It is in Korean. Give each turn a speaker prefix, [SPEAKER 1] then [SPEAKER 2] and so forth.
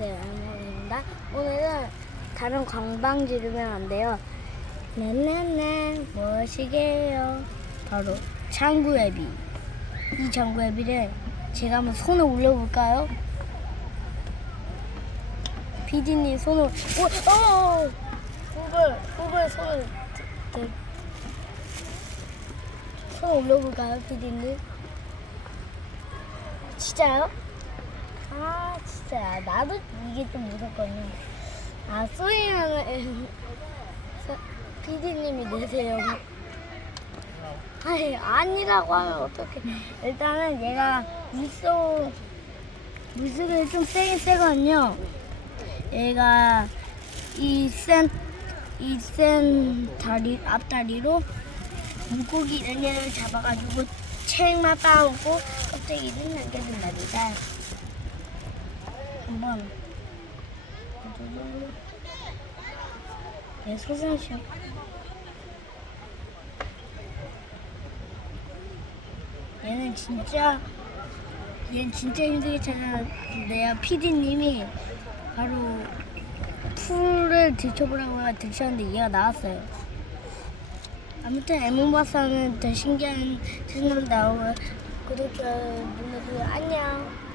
[SPEAKER 1] 안녕하세요. 안녕입니다. 오늘은 다른 관광지를 안 돼요. 네네네 무엇이게요? 바로 장구애비. 이 장구애비를 제가 한번 손을 올려볼까요? 피디님 손을 오, 어, 후불 후불 손을 드- 드- 손 올려볼까요, 피디님? 진짜요? 아 진짜 나도 이게 좀 무섭거든요. 아 쏘이면은 PD님이 내세요. 아니 아니라고 하면 어떡해. 일단은 얘가 물소 물소를 좀 세긴 세거든요. 얘가 이센 이센 다리 앞다리로 물고기 얘를 잡아가지고 책만 따오고 껍데기를 남겨준답니다. 한번 네, 소상시험 얘는 진짜 얘는 진짜 힘들게 찾아내요. PD님이 바로 풀을 들춰보라고 해가 들쳤는데 얘가 나왔어요. 아무튼 에몬바사는 더 신기한 채널 나오고 구독, 좋아요 눌러주세요 안녕